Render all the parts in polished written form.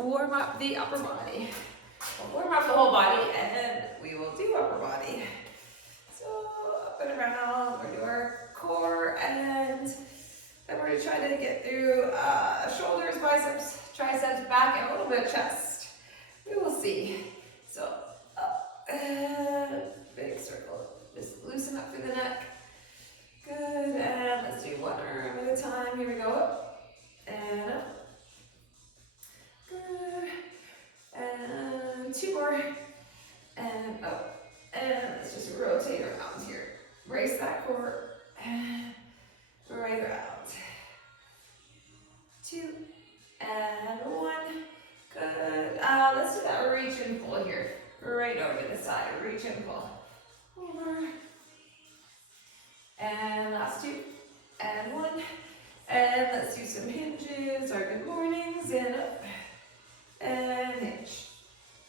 warm up the upper body. We'll warm up the whole body and then we will do upper body. So up and around, we're doing our core and then we're gonna try to get through shoulders, biceps, triceps, back, and a little bit of chest. We will see. So up and big circle. Just loosen up through the neck. Good, and let's do one arm at a time. Here we go, up and up. Good, and two more, and up. And let's just rotate around here. Brace that core, and right around. Two, and one. Good. Let's do that reach and pull here. Right over to the side. Reach and pull. Over. And last two. And one. And let's do some hinges or good mornings. And up. And hinge.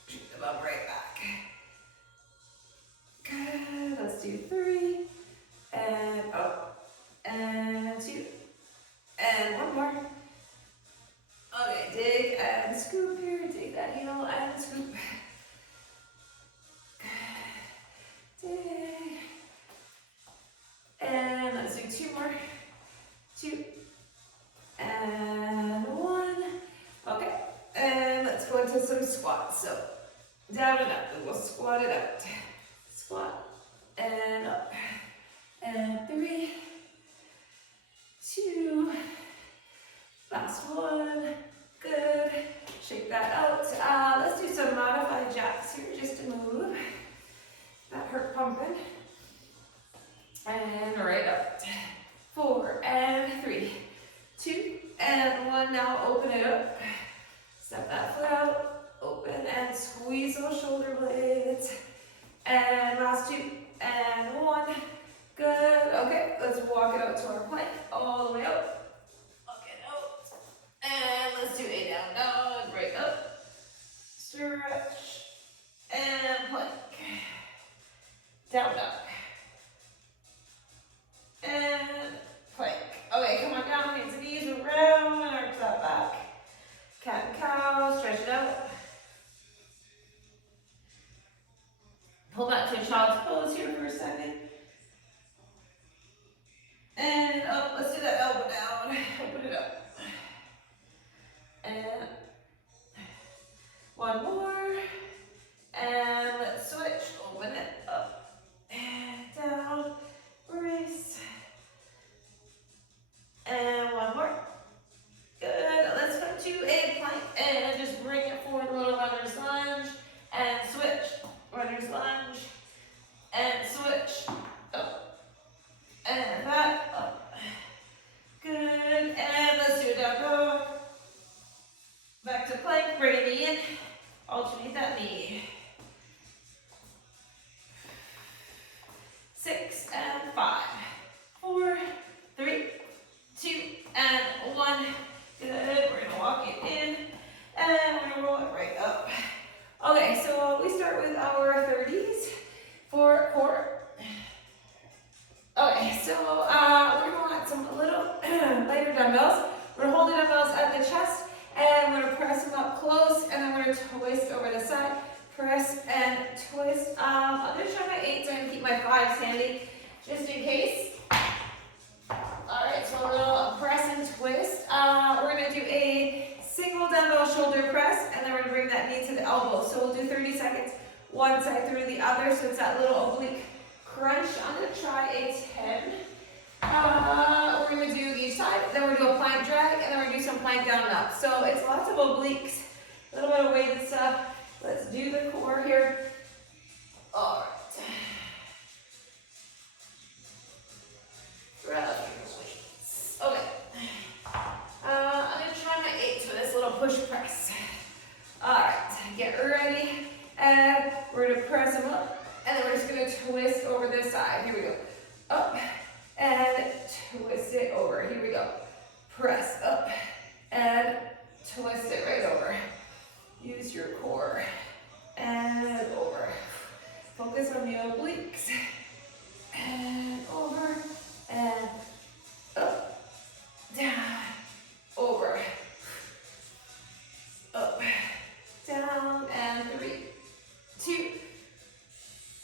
Shoot them up right back. Good. Let's do three. And up. And two. And one more. Okay, dig and scoop here. Dig that heel and scoop. Dig. And let's do two more. Two. And one. Okay. And let's go into some squats. So down and up. And we'll squat it out. Squat. And up. And three. Two. Last one. Good. Shake that out. Let's do some modified jacks here just to move. That hurt pumping. And right up. 4 and 3. 2 and 1. Now open it up. Step that foot out. Open and squeeze those shoulder blades. And last 2 and 1. Good. Okay, let's walk it out to our plank. All the way out. And let's do a down dog, break up, stretch, and plank. Down dog. And plank. Okay, come on down, hands and knees around, and arch that back. Cat and cow, stretch it out. Pull back to a child's pose here for a second. And up, let's do that elbow down, open it up. And one more, and let's switch, open it up, and down, brace, and one more, good, let's come to a plank, and just bring it forward, a little runner's lunge, and switch, runner's lunge, and switch, up, and back, up, good, and let's do a down dog. Back to plank, bring the knee in, alternate that knee. 6 and 5, 4, 3, 2, and 1. Good, we're gonna walk it in, and we're gonna roll it right up. Okay, so we start with our 30s for core. Okay, so we're gonna want some little lighter dumbbells. We're gonna hold the dumbbells at the chest, and we're going to press them up close, and then we're going to twist over the side. Press and twist. I'm going to try my 8s and keep my 5s handy, just in case. Alright, so we're going to press and twist. We're going to do a single dumbbell shoulder press, and then we're going to bring that knee to the elbow. So we'll do 30 seconds, one side through the other, so it's that little oblique crunch. I'm going to try a 10. We're going to do each side, then we're going to do a plank drag, and then we're going to do some plank down and up. So it's lots of obliques, a little bit of weighted stuff. Let's do the core here. All right. Okay. I'm going to try my 8s for this little push press. All right, get ready, and we're going to press them up, and then we're just going to twist over this side. Here we go. Up. And twist it over. Here we go. Press up and twist it right over. Use your core and over. Focus on the obliques. And over and up, down, over, up, down, and 3, 2,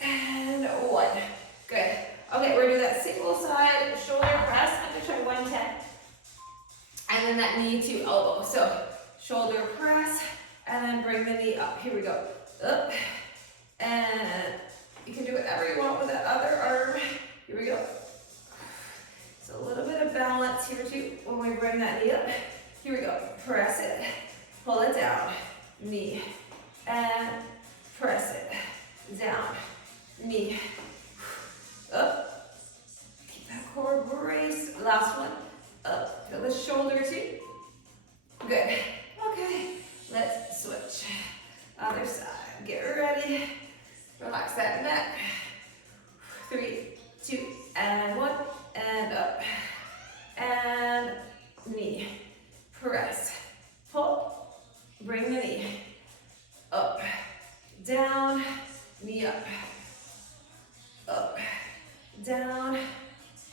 and 1. Good. Okay, we're gonna do that single side shoulder press. I'm gonna try 110. And then that knee to elbow. So shoulder press, and then bring the knee up. Here we go. Up. And you can do whatever you want with that other arm. Here we go. So a little bit of balance here too when we bring that knee up. Here we go. Press it. Pull it down. Knee. And press it. Down. Knee. Up. Keep that core braced. Last one. Up. Feel the shoulder too. Good. Okay. Let's switch. Other side. Get ready. Relax that neck. 3, 2, and 1. And up. And knee. Press. Pull. Bring the knee. Up. Down. Knee up. Up. Down.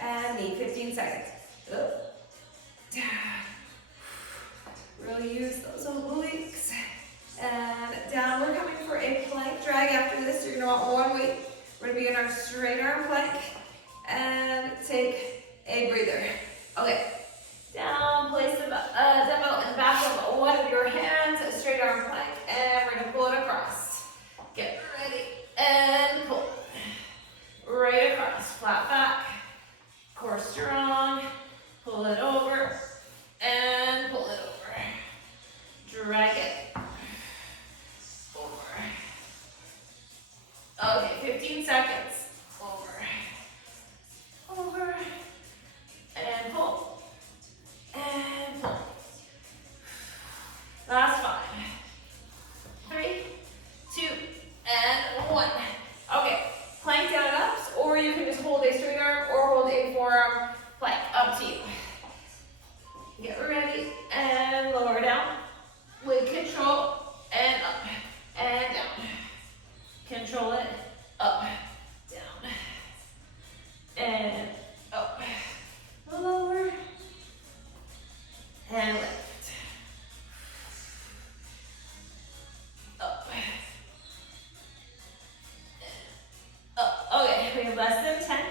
And knee. 15 seconds. Up. Down. Really use those obliques. And down. We're coming for a plank drag after this. You're going to want one weight. We're going to be in our straight arm plank. And take a breather. Okay. Down. Place the dumbbell in the back of one of your hands. Straight arm plank. And we're going to pull it across. Get ready. And pull. Right across. Flat back. Core strong. Pull it over. And pull it over. Drag it. Over. Okay, 15 seconds. Over. Over. And pull. And pull. Last 5. 3, 2, and 1. Okay, plank down and ups, or you can just hold a straight arm or hold a forearm plank. Up to you. Get ready and lower down with control and up and down. Control it up, down, and up. Lower and lift. Up. Up. Okay, we have less than 10.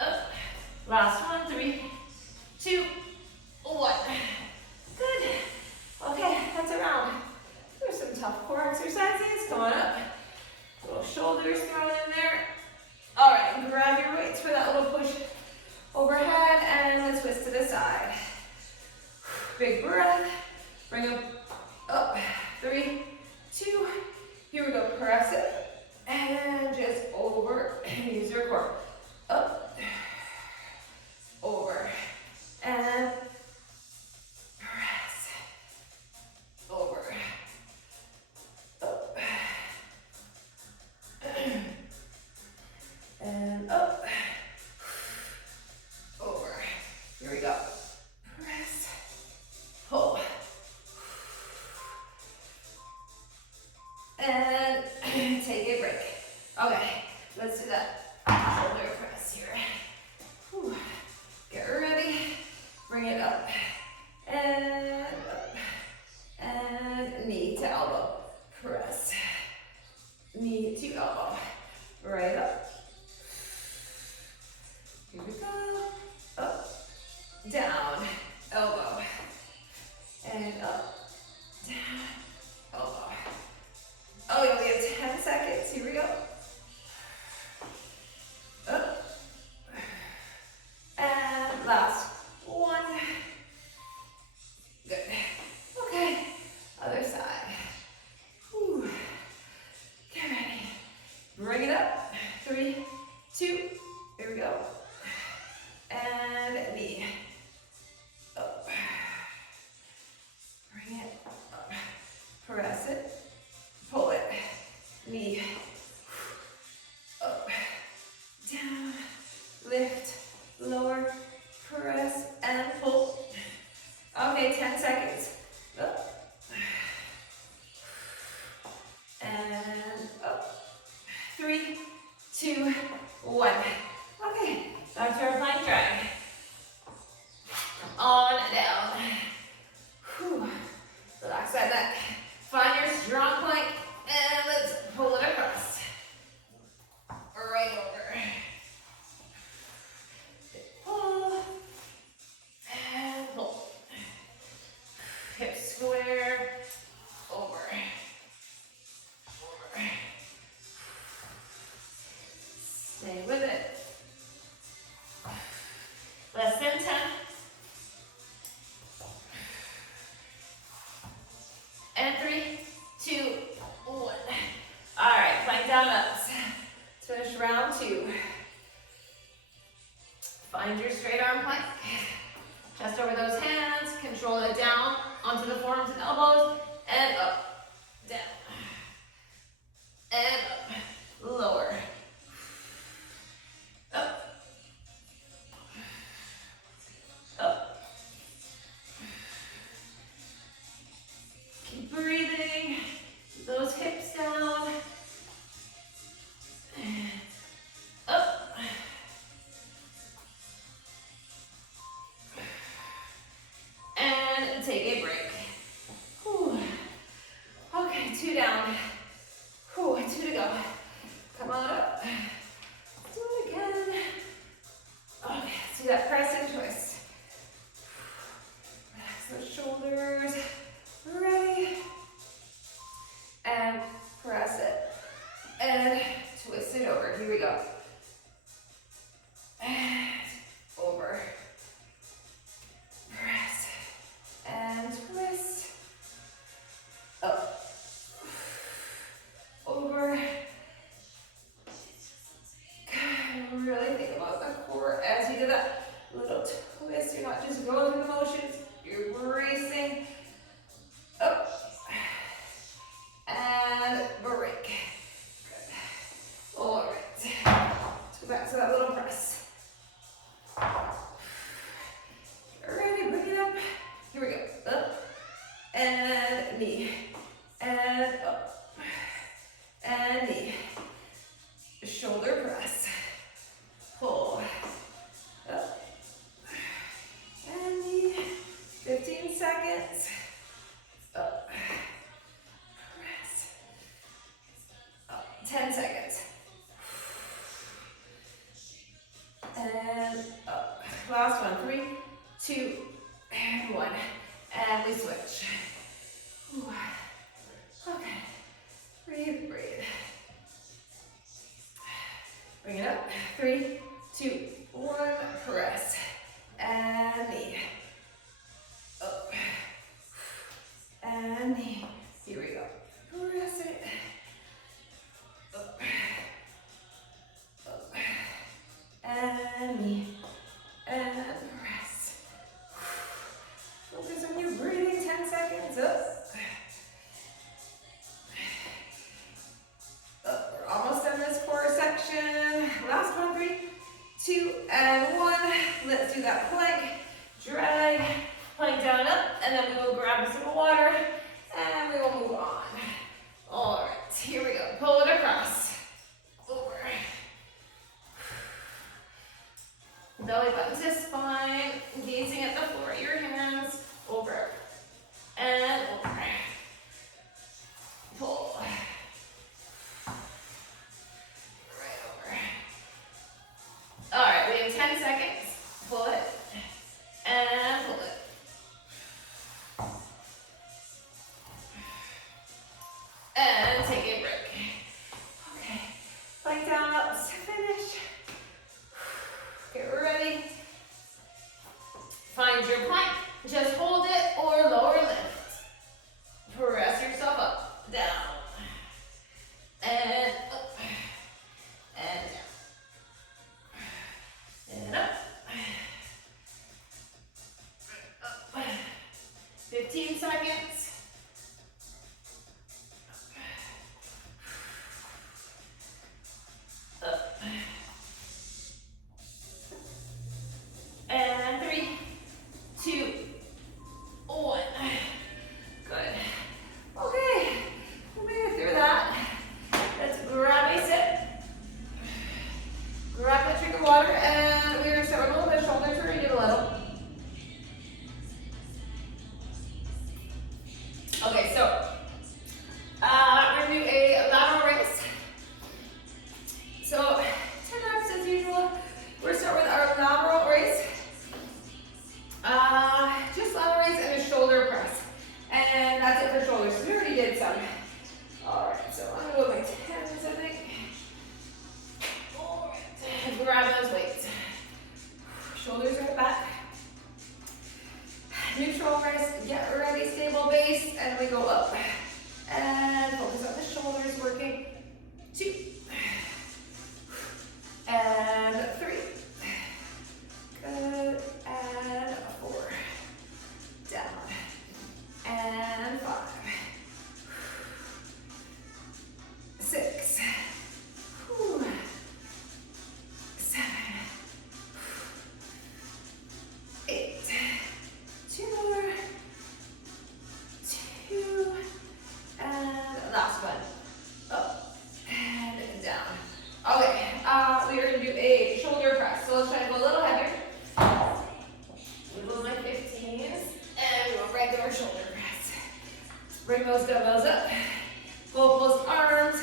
Up. Last one. 3, 2, 1. Good. Okay, that's a round. There's some tough core exercises. Come on up. Little shoulders thrown in there. All right, grab your weights for that little push overhead, and let's twist to the side. Big breath. Bring them up. 3, 2. Here we go. Press it. And just over. Use your core. Up. Over. And press. Over. Up. And up. Over. Here we go. Press. Pull. And take a break. Okay, let's do that shoulder press here. Whew. Get ready. Bring it up. And up. And knee to elbow. Press. Knee to elbow. Right up. Here we go. Up. Down. Elbow. And up. Down. Elbow. Oh, yeah, we have 10 seconds. Here we go. Up. And last 1. Good. Okay. Other side. Whew. Get ready. Bring it up. 3, 2. Here we go. And knee. Up. Bring it up. Press it. Pull it. Knee. Up. Down. Lift. Lower. Press and pull. Okay, 10 seconds. Up. And up. 3, 2, 1. Okay, back to our plank drag. On down. Whew. Relax that breathing. Keep those hips down. Up. And take a break. Whew. Okay, 2 down. Whew, 2 to go. Come on up. Do it again. Okay, let's do that press and twist. Relax those shoulders. Ready. And press it. And twist it over. Here we go. And over. Press. And twist. Up. Over. Good. Really think about the core as you do that little twist. You're not just going through the motions, you're bracing. Up. And break. Good. All right. Let's go back to that little press. Ready, bring it up. Here we go. Up. And knee. And up. And knee. Shoulder press. Pull. Up. And knee. 15 seconds. Up. Press. Up. 10 seconds. And up. Last one. 3, 2, and 1. And we switch. Ooh. Okay. Breathe, breathe. Bring it up. 3, 2, 1. Press. And knee. Up. And knee. Here we go. Press it. Up. Up. And knee. And press. Focus on your breathing. 10 seconds. Up. Up. We're almost done this core section. Last one. 3, 2, and 1. Let's do that plank. Drag. Plank down and up. And then we will grab a sip of water. And we will move on. All right. Here we go. Pull it across. Over. Belly button to spine. Gazing at the floor. Your hands. Over. And over. Pull. Right over. All right, we have 10 seconds. Pull it. And pull it. And take a break. Okay. Plank down, up, finish. Get ready. Find your plank. Just hold it or lower lift. Press yourself up, down, and up, and down, and up, up. 15 seconds. Up. And 3, 2, 1. Good. Okay, we made it through that. Let's grab a sip. Grab a drink of water, and we're going to start with a little bit of shoulders. We're going to do a little. Okay, so we're going to do a lateral raise. So 10 reps as usual. We're going to start with our lateral raise. Just lateral raise and a shoulder press. And that's it for shoulders. We already did some. All right, so I'm going to go with my 10s, I think. All right, grab those weights. Shoulders right back. Neutral wrist, get ready, stable base, and we go up. And focus on the shoulders working. 2. And 3. Good. And 4. Down. And 5. Bring those dumbbells up. Pull those arms.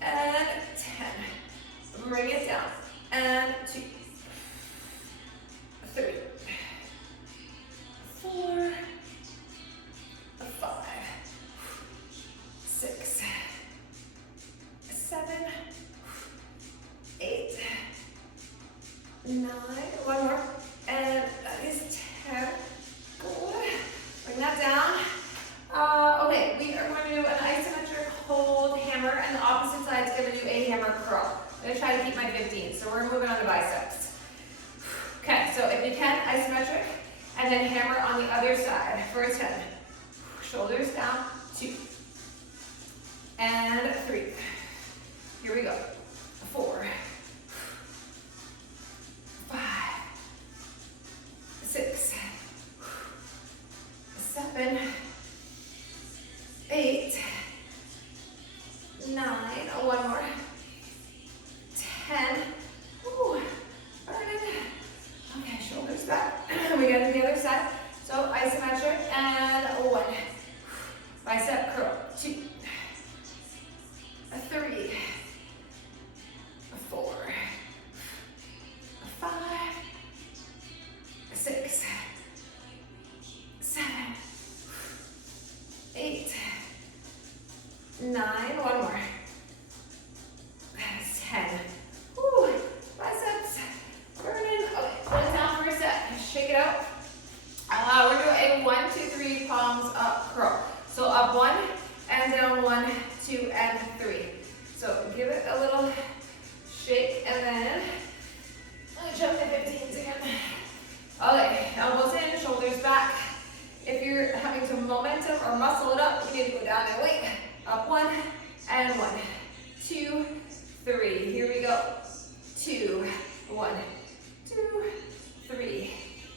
And 10. Bring it down. And 2, 3, 4, 5, 6, 7, 8, 9. One more. And that is 10. Good. Bring that down. Okay, we are going to do an isometric hold hammer, and the opposite side is going to do a hammer curl. I'm going to try to keep my 15, so we're moving on to biceps. Okay, so if you can, isometric, and then hammer on the other side for a 10. Shoulders down, 2, and 3. Here we go. 4, 5, 6, 7, 8, 9, one more, 10, ooh, burning. Okay, shoulders back, we go to the other side, so isometric, and 1, bicep curl, 2, 3, 4, 5, 6, 7, 8, 9, one more. That is 10. Woo, biceps burning. Okay, put it down for a sec. Shake it out. We're doing a 1, 2, 3 palms up curl. So up 1 and down 1, 2, and 3. So give it a little shake and then jump to 15s again. Okay, elbows in, shoulders back. If you're having some momentum or muscle it up, you need to go down and wait. Up 1 and 1, 2, 3. Here we go. 2, 1, 2, 3.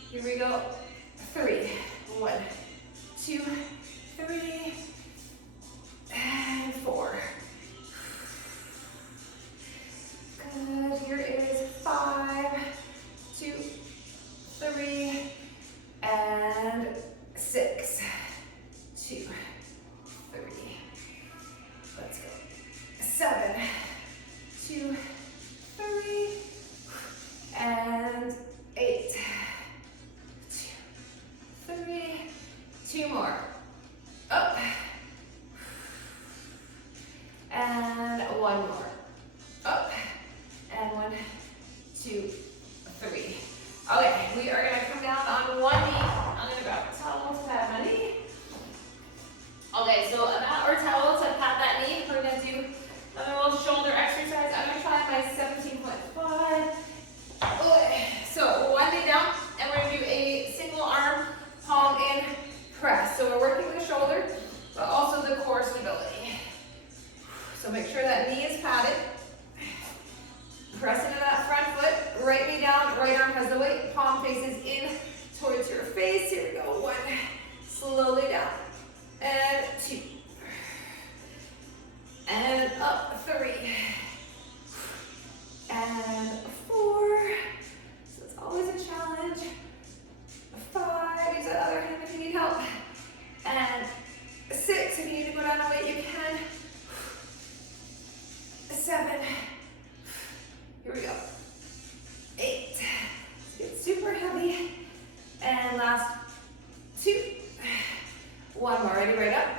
Here we go. 3, 1, 2, 3, and 4. Good. Here is 5, 2, 3, and 6, 2, 3. Let's go. 7, 2, 3, and 8, 2, 3. 2 more. Up. And 1 more. Up. And 1, 2, 3. Okay, we are gonna come down on one knee. I'm gonna grab a towel to pat my knee. Okay, so a mat or towel to pat that knee. We're gonna do another little shoulder exercise. I'm gonna try my 17.5. Okay, so one knee down, and we're gonna do a single arm, palm in, press. So we're working the shoulder, but also the core stability. So make sure that knee is padded. Press into that front foot, right knee down, right arm has the weight, palm faces in towards your face. Here we go, 1, slowly down, and 2, and up, 3, and 4, so it's always a challenge, 5, use that other hand if you need help, and 6, if you need to go down a weight, you can, 7, here we go. 8. Get super heavy. And last 2. 1 more. Ready? Right up.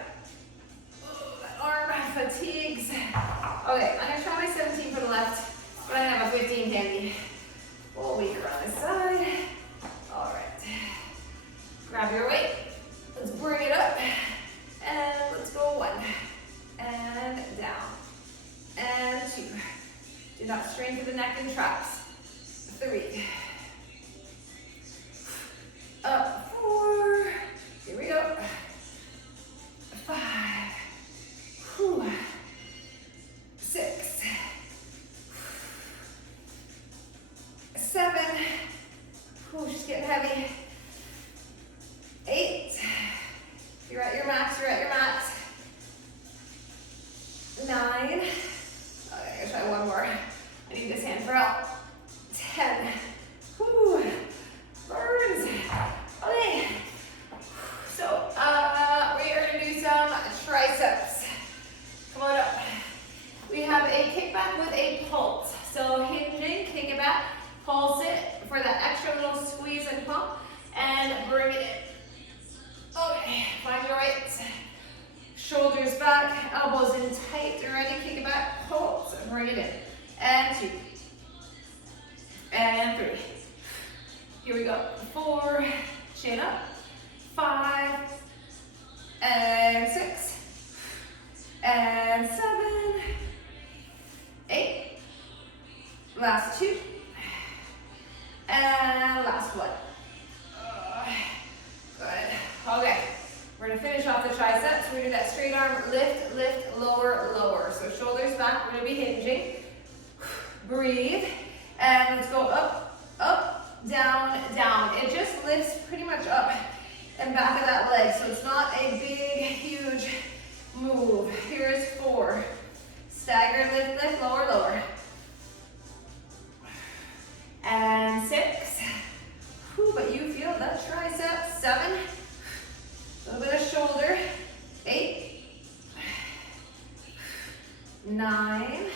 Oh, that arm fatigues. Okay, I'm going to try my 17 for the left, but I have a 15 handy. We'll weaker on this side. All right. Grab your weight. Let's bring it up. And let's go 1. And down. And 2. Do not strain through the neck and traps. 3. Up, 4. Here we go. 5. Whew. 6. 7. Whew, she's getting heavy. 8. You're at your max, you're at your max. 9. Okay, I'm gonna try one more. I need this hand for help. 10. Shoulders back, elbows in tight. Ready? Kick it back. Hold. Bring it in. And 2. And 3. Here we go. 4. Chin up. 5. And 6. And 7. 8. Last 2. And last 1. Good. Okay. We're going to finish off the triceps. We're going to do that straight arm lift, lift, lower, lower. So shoulders back. We're going to be hinging. Breathe. And let's go up, up, down, down. It just lifts pretty much up and back of that leg. So it's not a big, huge move. Here's 4. Staggered lift, lift, lower, lower. And 6. Whew, but you feel that tricep. 7. A little bit of shoulder. 8. 9.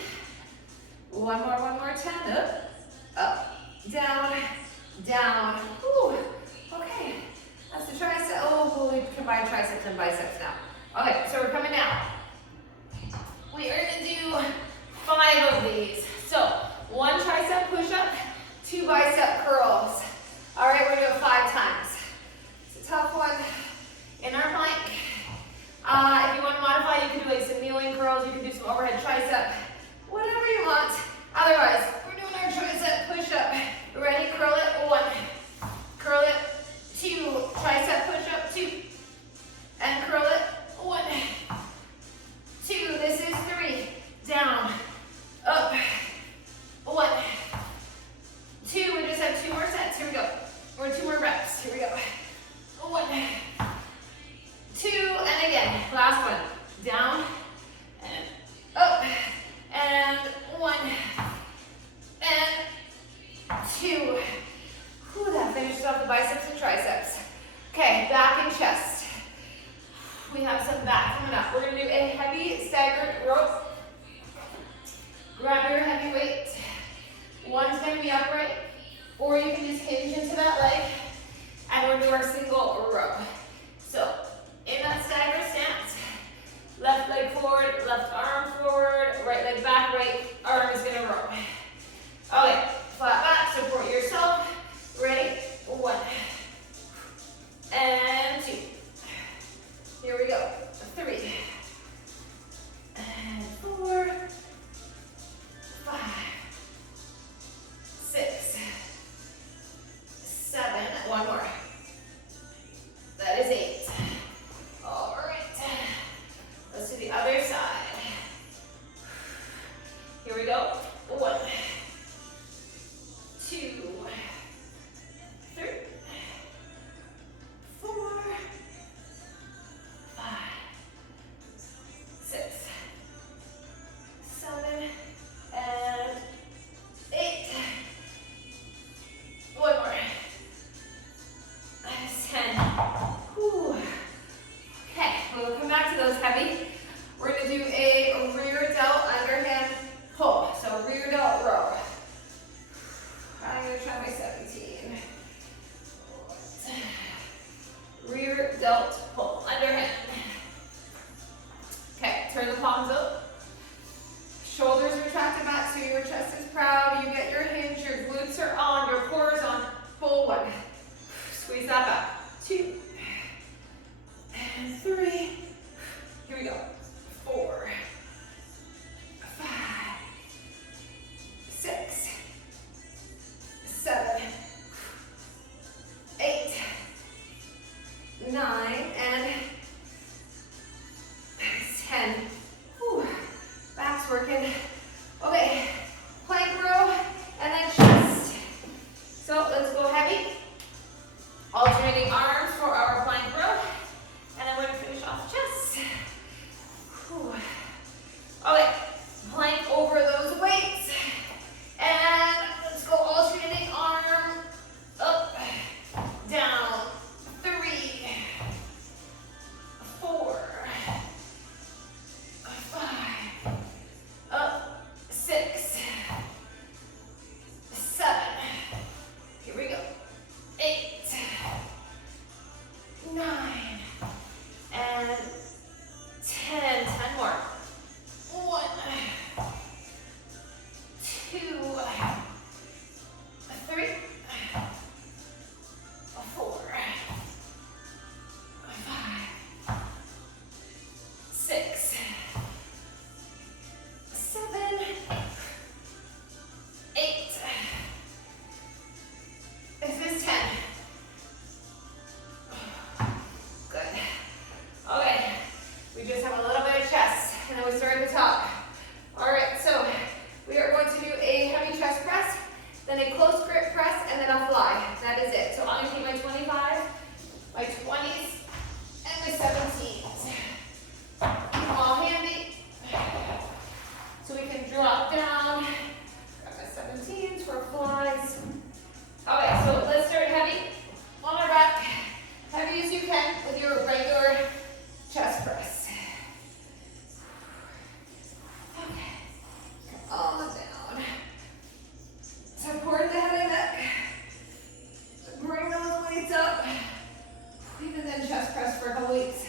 One more. 10. Up, up, down, down. Whew. Okay. That's the tricep. Oh, we combine triceps and biceps now. Okay, so we're coming down. We are going to do 5 of these. So 1 tricep push-up, 2 bicep curls. All right, we're going to do it 5 times. It's a tough one. In our plank, if you want to modify, you can do like some kneeling curls, you can do some overhead tricep, whatever you want. Otherwise, we're doing our tricep push-up. Ready? Curl it. 1. Curl it. 2. Tricep push-up. 2. And curl it. 1. 2. This is 3. Down. Up. 1. 2. We just have 2 more sets. Here we go. Or 2 more reps. Here we go. 1. 2, and again, last one. Down, and up, and 1, and 2. Whew, that finishes off the biceps and triceps. Okay, back and chest. We have some back coming up. We're going to do a heavy staggered rope. Grab your heavy weight. One's going to be upright, or you can just hinge into that leg, and we'll do our single row. So, in that stagger stance, left leg forward, left arm forward, right leg back, right arm is going to row. Okay, flat back, support yourself. Ready? 1. And 2. Here we go. 3. And 4. 5. 6. 7. One more. That is 8. All right. Let's do the other side. Here we go. 1. 2. 3. 4. 5. 6. 7. And 8. One more. 10. Whew. Okay, we'll come back to those heavy. We're going to do a rear delt underhand pull. So rear delt row. I'm going to try my 17. Rear delt pull, underhand. Okay, turn the palms up. Shoulders retracted back so your chest is proud. You get your hinge, your glutes are on, your core is on. Pull 1. Squeeze that back. 2. And 3. Here we go. 4. 5. 6. 7. 8. 9. And 10. Whew. Back's working. Okay. Plank row and then chest. So let's go heavy. Alternating arms for our plank row. And then we're going to finish off chest. press. Okay. All down. Support the head and neck. Bring those weights up. Even then chest press for a couple weeks.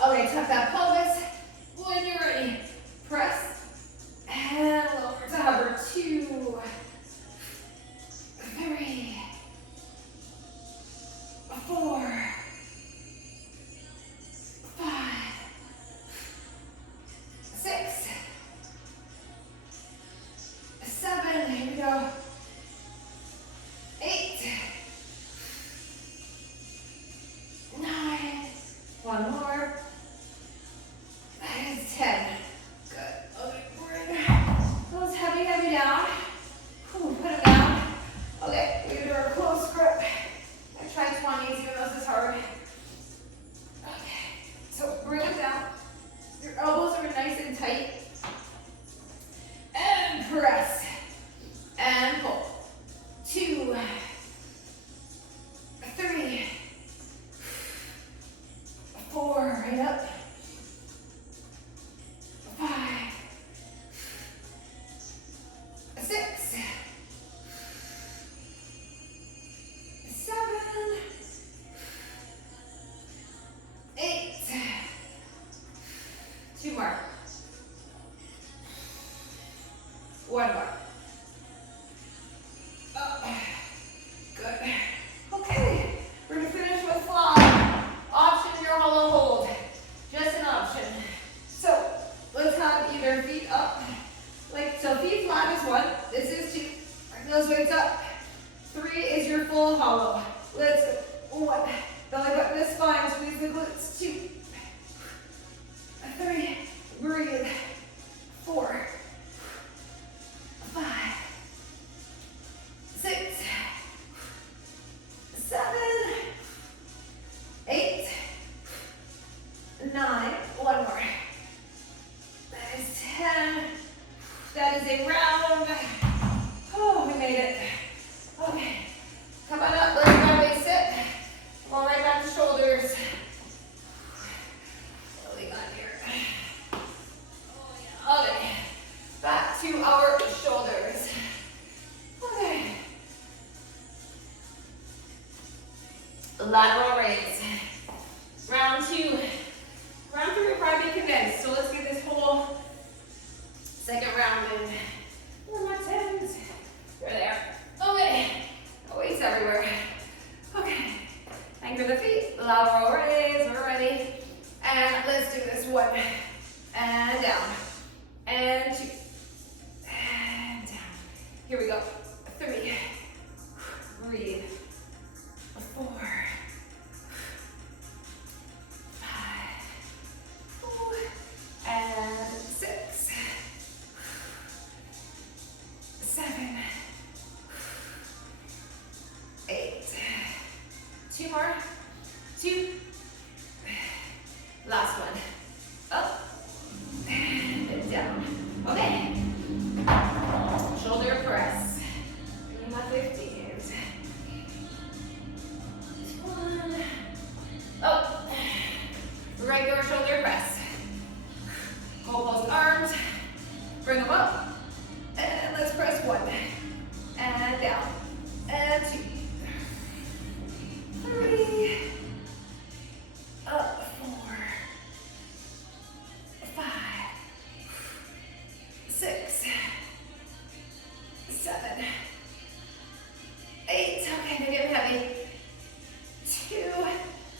Okay, tuck that pelvis. When you're ready, press and lower to hover. 2, 3, 4, 5, 6, 7, here we go. 8, 9, one more. That is 10. Good. Okay, bring those heavy down. Put them down. Okay, we're gonna do our close grip. I tried 20s, even though this is hard. Okay, so bring them down. Your elbows are nice and tight. And press. And pull. 2, 3, 4, right up. 5, 6, 7, 8. 2 more. 1 more. Good. Okay, we're gonna finish with fly. Option your hollow hold. Just an option. So let's have either feet up, like so. Feet flat is 1. This is 2. Bring those weights up. 3 is your full hollow. Let's go. 1. Belly button to spine. Squeeze the glutes. 2, 3. Breathe. 4, 5, 6, 7, 8, 9. 1 more. That is 10. That is a round. Oh, we made it. Okay. Come on up. Let's grab a sit. Come on right back to shoulders. What do we got here? Oh, yeah. Okay. Back to our shoulders. Okay. Lateral raise. Round 2. Round 3 will probably be condensed. So let's get this whole second round in. Where are my tens? They're there. Okay. Weights everywhere. Okay. Anchor the feet. Lateral raise. We're ready. And let's do this. 1. And down. And 2. And down. Here we go. 3. Breathe. 4. 5. And 6. 7. 8. 2 more. 2. Last one. Up. And down. Okay. Shoulder press. Bring my 15s. 1. Up. Regular shoulder press. Hold both arms. Bring them up. And let's press 1. And down. And 2. 3. Up. 4. 5. 6. 7. 8. Okay, maybe I'm heavy. 2.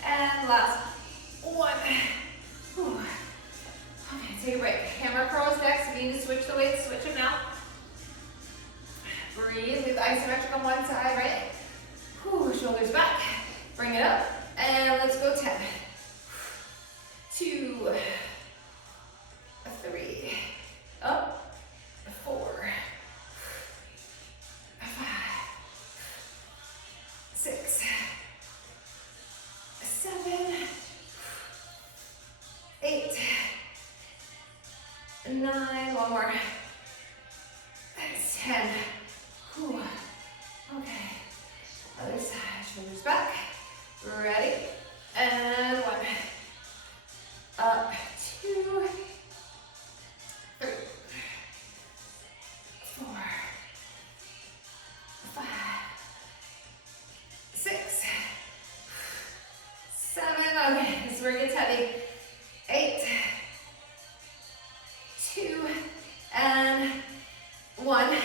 And last 1. Whew. Okay, take a break. Hammer curls next. If you need to switch the weights, switch them now. Breathe. Leave the isometric on one side, right? Whew, shoulders back. Bring it up. And let's go 10. 2. 3. Up. 4. 5. 6. 7. 8. 9. One more. That's 10. Whew. Okay. Other side. Shoulders back. Ready. And 1. up, 2, 3, 4, 5, 6, 7, okay, this is where it gets heavy, 8, 2, and 1.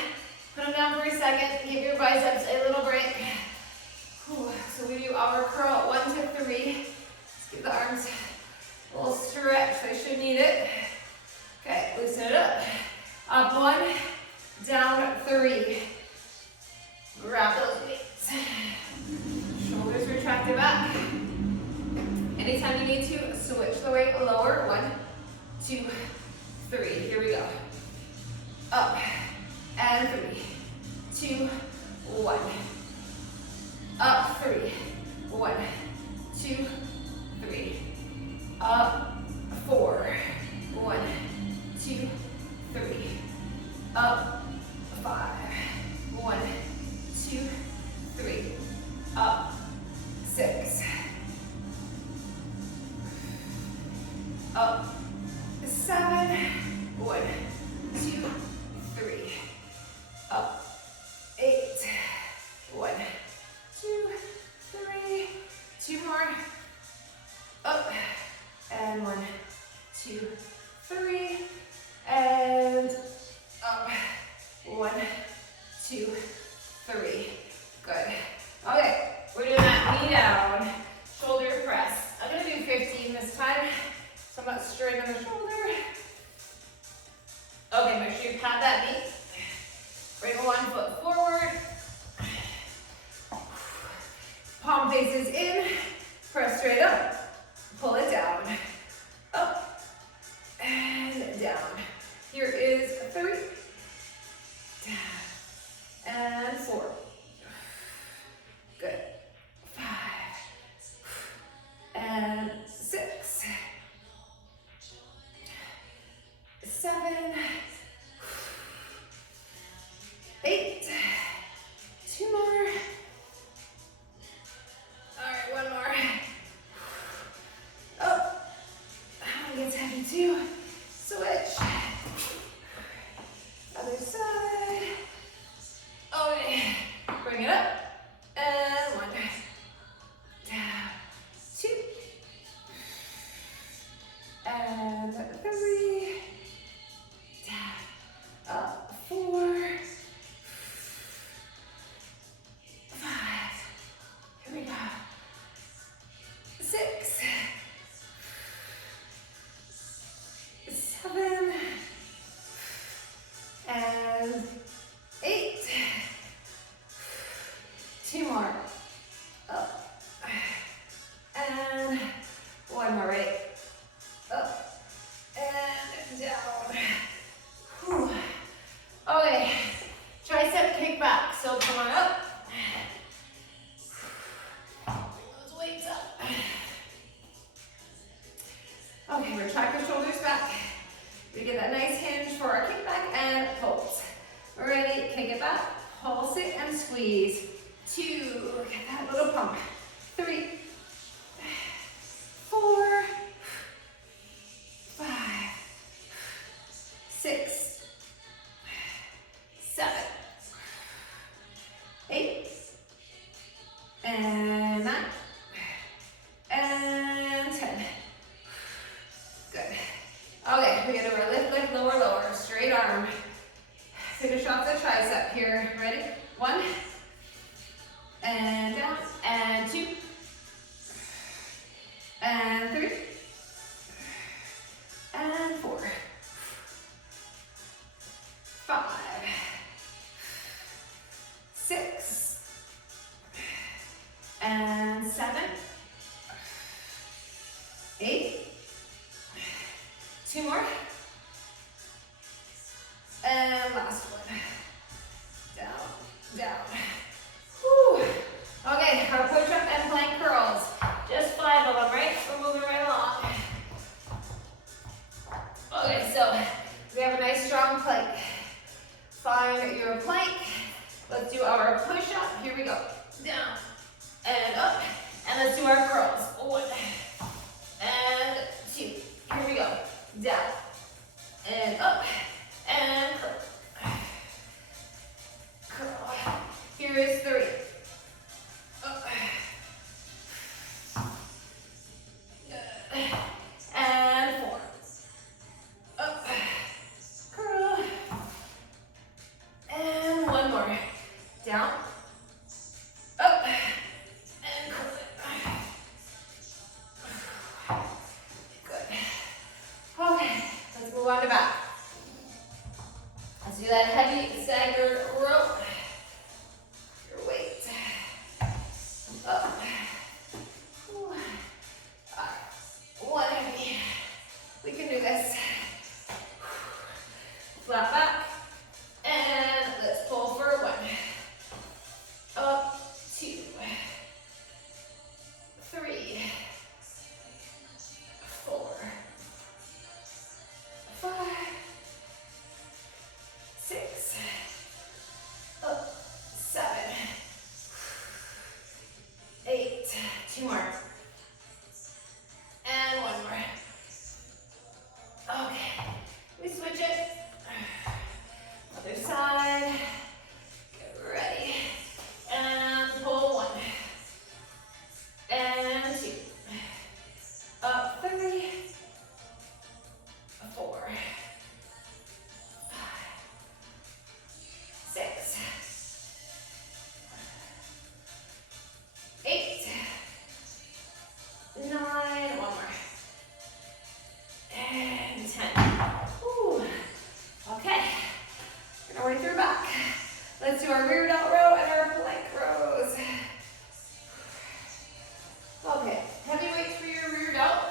Put them down for a second, give your biceps a little break. Whew. So we do our curl 1 to 3. Let's give the arms a little stretch, they should need it. Okay, loosen it up. Up 1, down 3. Grab those weights. Shoulders retracted back. Anytime you need to, switch the weight lower. 1, 2, 3. Here we go. Up and 3, 2, 1. Up 3, 1, 2, 3. Up 4, 1, 2, 3. Up 5, 1, 2, 3. Up 6. Up 7, 1, 2, 3. Up 8, 1, 2, 3. 2 more. Up and 1, 2, 3. And up. 1, 2, 3. Good. Okay, we're doing that knee down, shoulder press. I'm gonna do 15 this time, so I'm not straight on the shoulder. Okay, make sure you pat that knee. Bring 1 foot forward. Palm faces in. Press straight up. Pull it down. Up and down. Here is 3. Down. And 4. Good. 5. And 6. 7. 8. 2 more. All right, 1 more. Up. It gets heavy too. Switch. Other side. Okay. Bring it up. And 1. Down. 2. And 3. Down. Up. 4. 5. Here we go. 6. 7. And 8. 2 more. Up. And 1 more, right? Up. And down. Whew. Okay. Tricep kickback. So come on up. Those weights up. Okay, retract the shoulders back. We get that nice hinge for our kickback and pulse. Ready, kick it back, pulse it and squeeze. 2, get that little pump. 3, 4, 5, 6, 7, 8, and 9, and 10. Good. Okay, we're gonna lift, lift, lower, lower. Straight arm. Finish off the tricep here. Ready? 1, and down, and 2, and 3, and 4, 5, 6, and 7, 8, 2 more, and last one. Down, down. Whew. Okay, our push-up and plank curls. Just 5 of them, right? We're moving right along. Okay, so we have a nice strong plank. Find your plank. Let's do our push-up. Here we go. Down and up. And let's do our curls. 1 and 2. Do that heavy staggered row. Your weight. Up. All right. One heavy. We can do this. Flat back. And let's pull for 1. Up, 2, 3, 4, 5, 6, up, 7, 8, 2 more, and 1 more. Okay, we switch it. Other side. Get ready. And pull 1. And 2. Up 3. 4. 5. 6. 8. 9. 1 more. And 10. Whew. Okay. We're way through back. Let's do our rear delt row and our plank rows. Okay, heavy weights for your rear delt.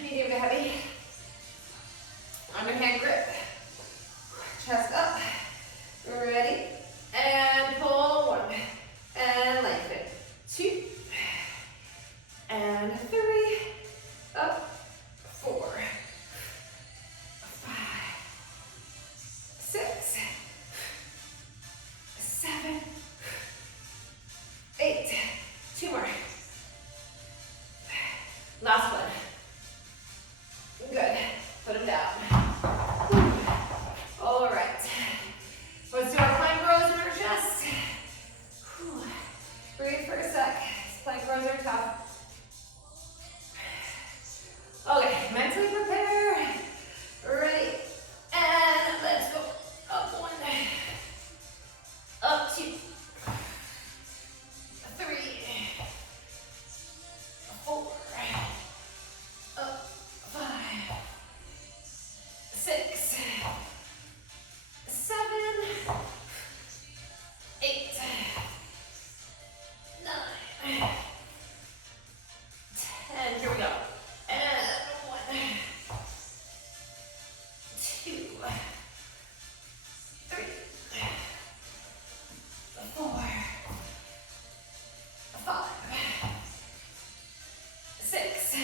Medium to heavy. Underhand grip. Chest up. Ready. And pull 1. And lengthen. 2. And 3. Up. 4. 5. 6. 7. 8. 2 more. Last one. Good. Put them down. All right. Let's do our plank rows in our chest. Breathe for a sec. Plank rows are tough. Okay, mentally prepare. Ready. And let's go. Up 1. Up 2. 3. 4. Up 5. 6. 7. 8. 9. 10. Here we go. And 1. 2. 3. 4. 5. 6.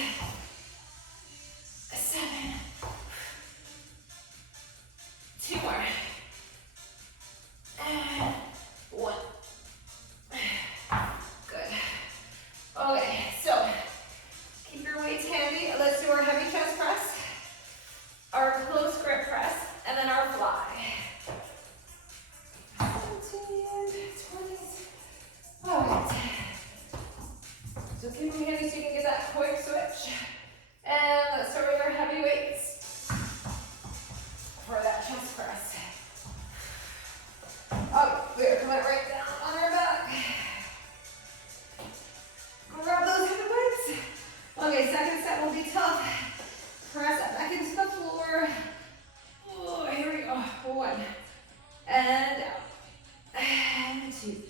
7. 2 more. And 1. Good. Okay, so keep your weights handy. Let's do our heavy chest press, our close grip press, and then our fly. 17, 20. All right. So keep them handy so you can get that quick switch. And let's start with our heavy weights for that chest press. Oh, we're coming right down on our back. Grab those heavy weights. Okay, second set will be tough. Press it back into the floor. Oh, here we go. 1. And out. And 2.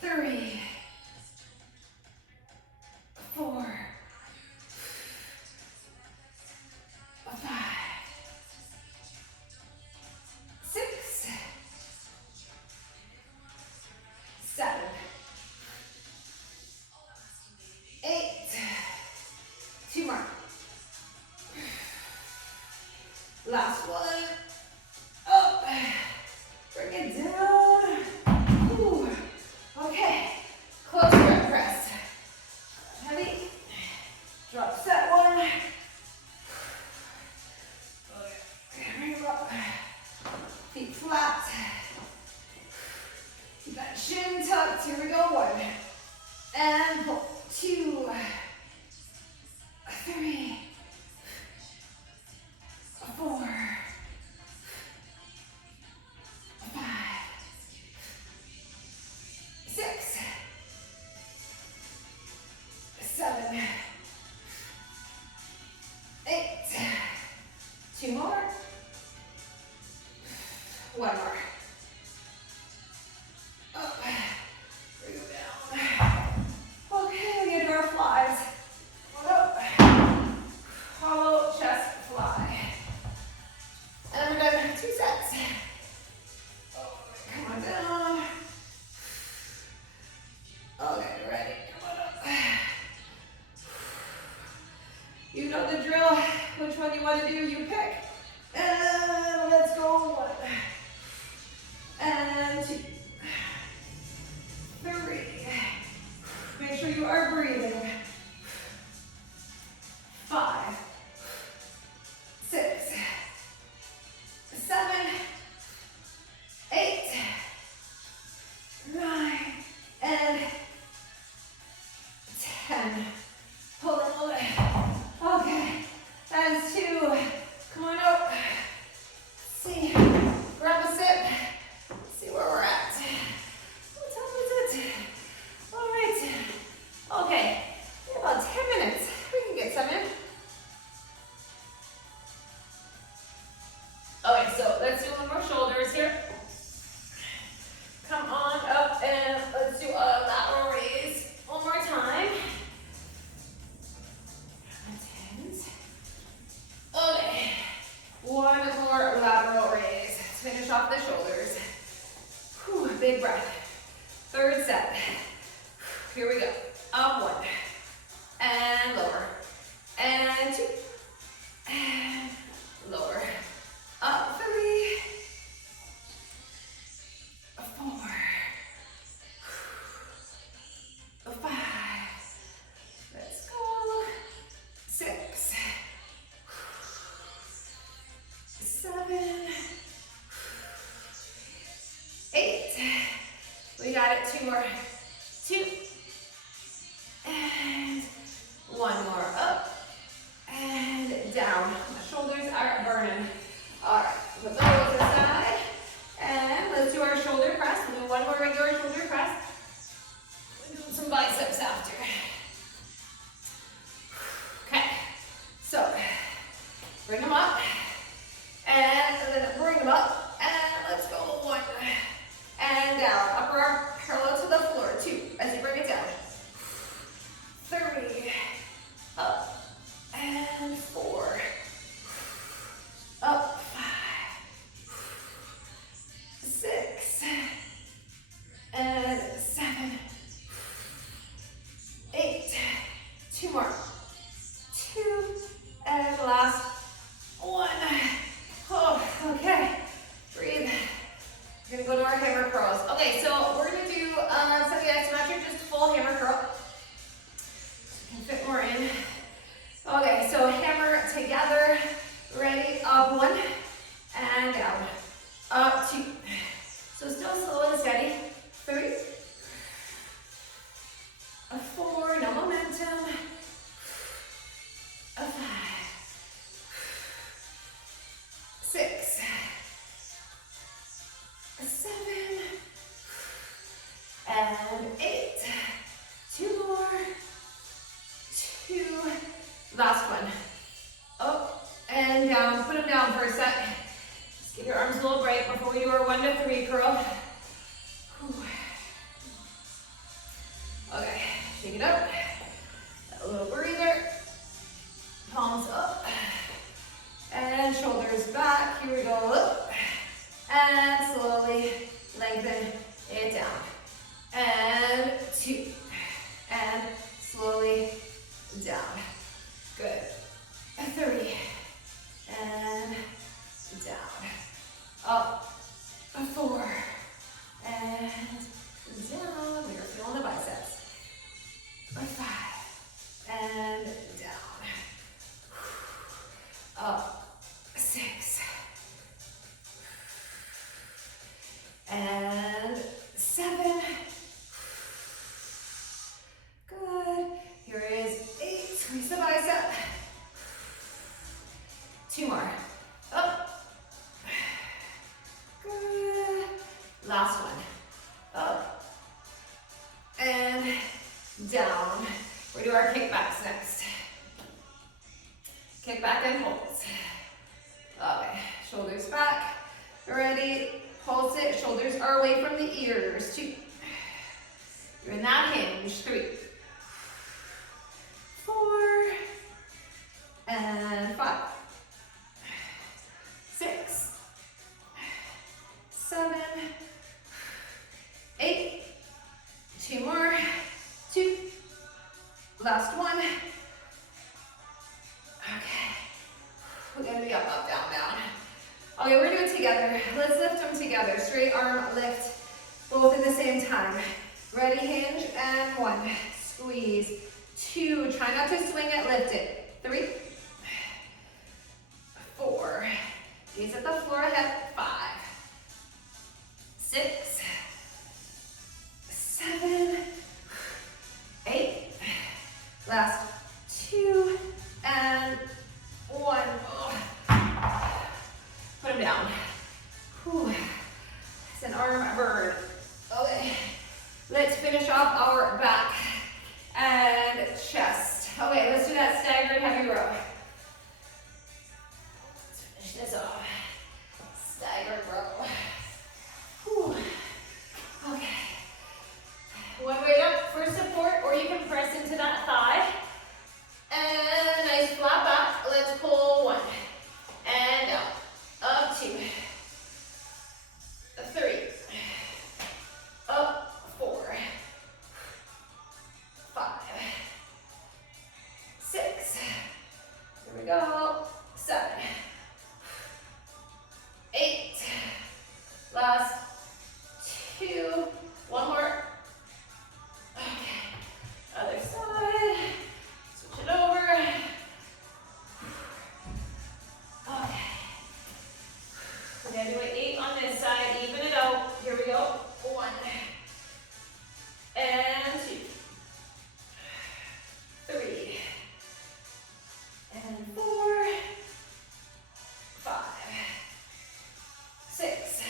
3. 4. 5. 6. 7. 8. 2 more. Last one. Up. Bring it down. Ooh. Okay. Close grip press. Heavy. Drop set 1. Bring it up. Feet flat. Keep that shin tucked. Here we go. 1. And pull. 2. 3. 4. 5. 6. 7. You know the drill. Which one you want to do, you pick. And let's go. 1 and 2, 3. Make sure you are breathing. 5, 6, 7, 8, 9, and 10. Hold it, hold it. Okay, that is 2. Come on up. See, grab a sip. See where we're at. What time is it? All right. Okay, we have about 10 minutes. We can get some in. Okay, so let's do 1 more shoulders here. Come on up and let's do a lateral raise 1 more time. Okay, 1 more lateral raise. Let's finish off the shoulders. Whew, big breath. 3rd set. Here we go. Up 1 and lower and 2 and lower. Up 3, 4, 5. Let's go. 6, 7, 8. We got it. 2 more. 2 and 1 more. Up and down. My shoulders are burning. All right, put those aside. And let's do our shoulder press. We'll do 1 more regular shoulder press. We'll do some biceps after. Okay, so bring them up. And then bring them up. And let's go 1 and down. Upper arm parallel to the floor. 2 as you bring it down. 3, up and 4, up 5, 6, and 7, 8. 2 more. 2 and last 1. Oh, okay. Breathe. We're gonna go to our hammer curls. Okay, so we're gonna do semi-isometric, just full hammer curl. Can fit more in. Okay, so hammer together. Ready? Up 1 and down. Up 2. So still slow and steady. 3, 4. No momentum. 5, 6, 7, and 8. 2 more. 2. Last one. Up and down. Put them down for a sec. Just give your arms a little break before we do our 1 to 3 curl. Whew. Okay, shake it up. A little breather. Palms up. And shoulders back. Here we go. Up. And slowly lengthen it down. And 2. And slowly down. Good. 3. And down. Up. 4. And down. We are feeling the biceps. 5. And down. Up. 6. And 7. Good. Here is 8. Squeeze the bicep. 2 more. Up. Good. Last one. Up. And down. We do our kickbacks next. Kickback and holds. Okay. Shoulders back. Ready. Pulse it. Shoulders are away from the ears. 2. You're in that hinge. 3. 4. And 5. 6. 7. 8. 2 more. 2. Last one. Okay, we're gonna do it together. Let's lift them together. Straight arm lift, both at the same time. Ready, hinge, and 1. Squeeze. 2, try not to swing it, lift it. 3, 4, gaze at the floor ahead. 5, 6, 7, 8. Last 2, and 1. Put them down. Whew. It's an arm burn. Okay. Let's finish off our back and chest. Okay, let's do that staggered heavy row. Let's finish this off. Staggered row. Whew. Okay. One way up for support, or you can press into that thigh. And nice flat back. Let's pull 1. And down. Up 2. 3. Up 4. 5. 6. Here we go. 7. 8. Last 2. One more. Okay. Other side. Switch it over. Okay. We're gonna do an 8 on this side. Even it out. Here we go. 1. And 2. 3. And 4. 5. 6.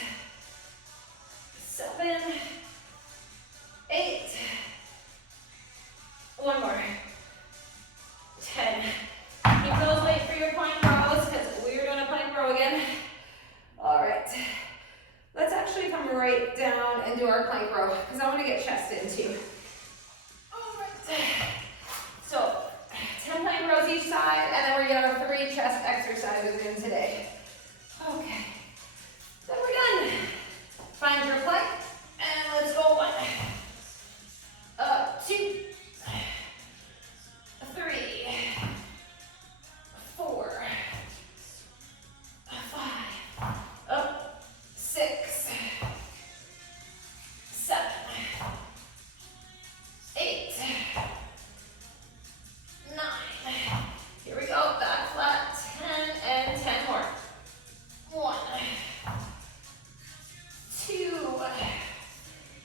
7. 8. One more. 10. Keep those weight for your plank rows because we're doing a plank row again. All right. Let's actually come right down and do our plank row because I want to get chest in too. All right. So 10 plank rows each side, and then we're going to have 3 chest exercises in today. Okay. Then we're done. Find your plank, and let's go 1. Up 2. 3. 4. 5. Up. 6. 7. 8. 9. Here we go. Back flat. 10 and 10 more. 1. 2.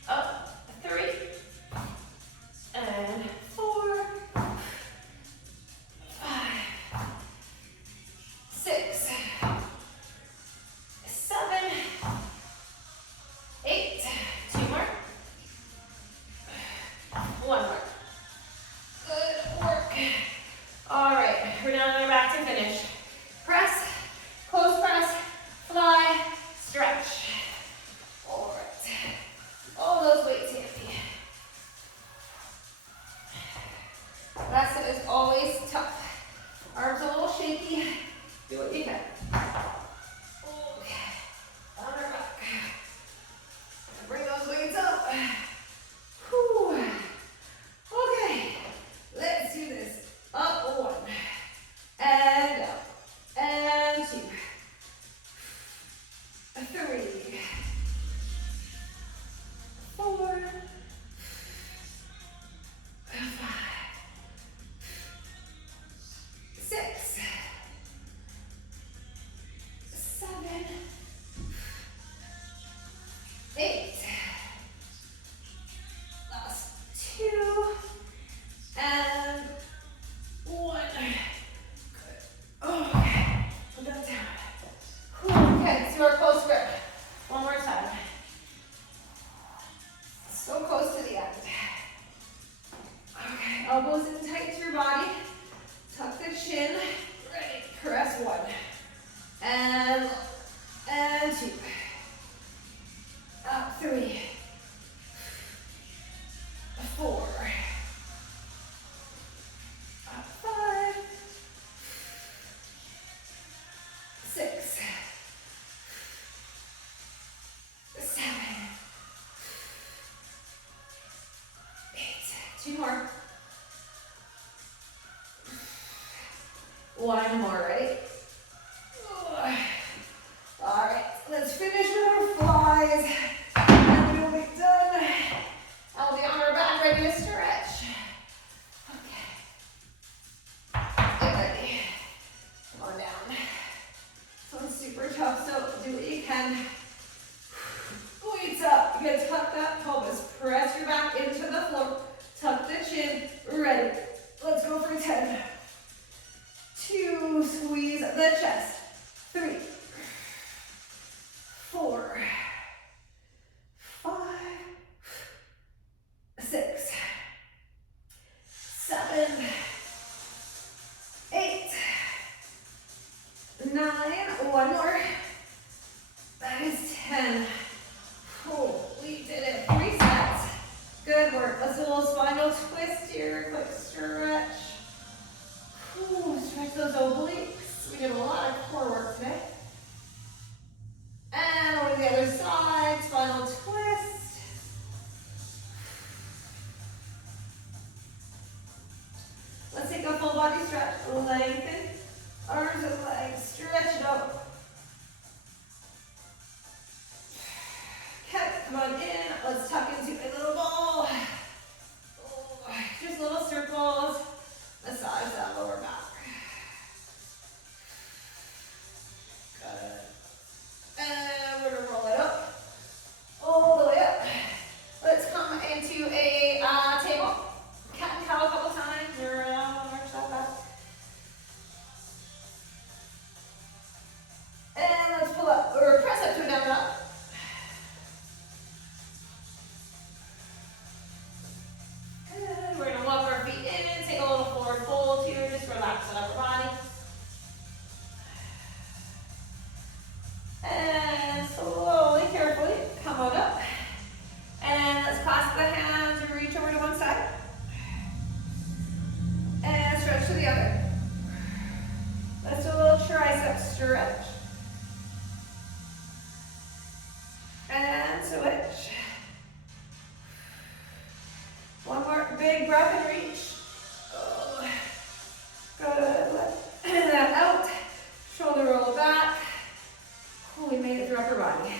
Up. 3. And 4. 5. 6. 7. 8. 2 more. 1 more. Good work. All right, we're down on our back to finish. Press, close press, fly, stretch. All right. All those weights handy. Last set is always tough. Arms a little shaky. Do what you can. Okay. On our back. Bring those weights up. Whew. Okay. Let's do this. Up 1. And up. And 2. 3. 4. 5. 6. 7. 8. Last 2. And 1. Good. Okay. Put that down. Whew. Okay, let's do our close grip. One more time. So close to the end. Okay, elbows in tight to your body. Tuck the chin. Ready. Press 1. And 2. Up 3. 4. Up 5. 6. 7. 8. 2 more. 1 more, ready? 5. finish with our flies. And we'll be done. I'll be on our back, ready to stretch. Okay. Get ready. Come on down. This one's super tough, so do what you can. Weights up. You're gonna tuck that pelvis. Press your back into the floor. Tuck the chin. Ready. Let's go for 10. 2, squeeze the chest. 3, 4, 5, 6, 7, 8, 9, one more. That is 10. Oh, we did it. 3 sets. Good work. Let's do a little spinal twist here. Quick stretch. Ooh, stretch those obliques. We did a lot of core work today. And over to the other side, spinal twist. Let's take a full body stretch. Lengthen arms and legs. Stretch it out. Okay, come on in. Let's tuck into a little ball. Oh, just little circles. Massage that lower back. Good. And we're going to roll it up. All the way up. Let's come into a table. Cat and cow a couple times. Arch that back. And let's pull up, or press up to a down dog. Good. We're going to walk our feet in, take a little forward fold here, just relax the upper body. And slowly, carefully, come on up. And let's clasp the hands and reach over to one side. And stretch to the other. Let's do a little tricep stretch. And switch. One more big breath and reach. Oh, good. Let that out. Shoulder roll back. Oh, we made it through upper body.